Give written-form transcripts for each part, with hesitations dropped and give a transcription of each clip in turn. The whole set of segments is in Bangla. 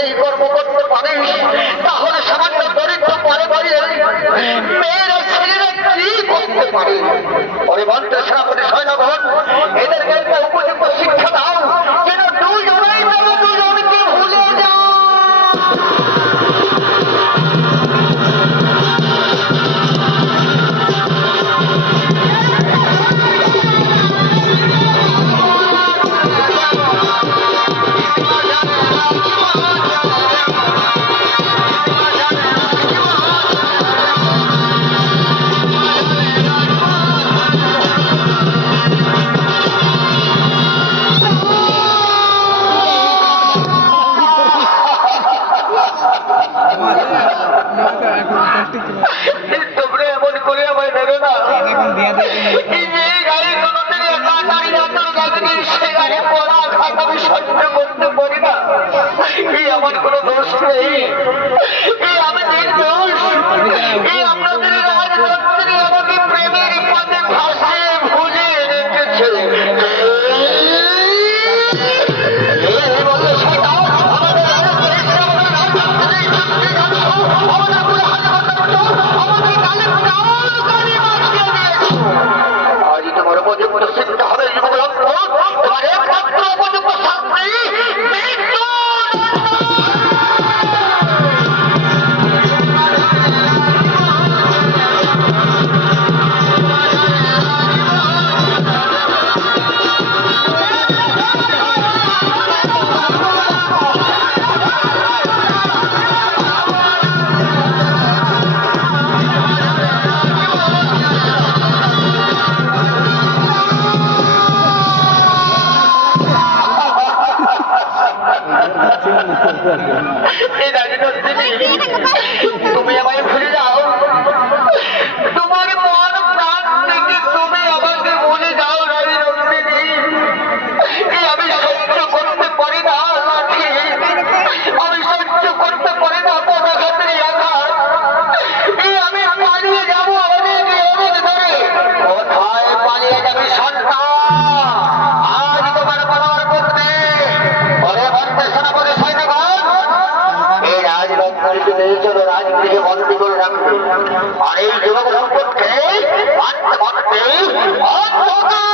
এই কর্ম করতে পারিস তাহলে সামান্য দরিদ্র পরে বাড়ি মেয়েরা ছেলেরা কি করতে পারে? পরিবহন সেনাপতি সৈন্যগণ এদেরকে একটা উপযুক্ত শিক্ষা দাও যেন দুজনেই দুজনকে ভুলে যাও। তোমরা এমন করে আমায় দেবে না। এই গাড়ি কোনোদিন সে গাড়ি পড়া ঘাট আমি সহ্য করতে পারি না। এই আমার কোনো দোষ নেই, এই আমাদের দোষ। এই আপনাদের রাজমন্ত্রী আমাকে প্রেমের পথে ভাসিয়ে ভুলে রেখেছে। তুমি আমায় ভুলে যাও, তোমার মন প্রাণ থেকে তুমি আমাকে ভুলে যাও রাজনন্দিনী। আমি সহ্য করতে পারি না, আমি সহ্য করতে পারি না তোমার হাতের আঘাত। আমি পালিয়ে যাবো অনেক অনেক ধরে। কোথায় পালিয়ে যাবে সন্তান? আজ তোমার বাবার পুত্রে পরে বন্ধে সেনাপতি সৈন্যগণ এই রাজরক্ষণকে নিয়ে চলো, রাজগৃহে বন্দী করে রাখবে। আর এই যুবক সম্পর্কে মানতে মানতে অন্ধকার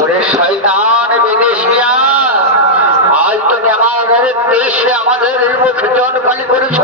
ওরে শয়তান বিদেশিয়া, আজ তুমি আমাদের দেশে আমাদের মুখ জল খালি করেছ।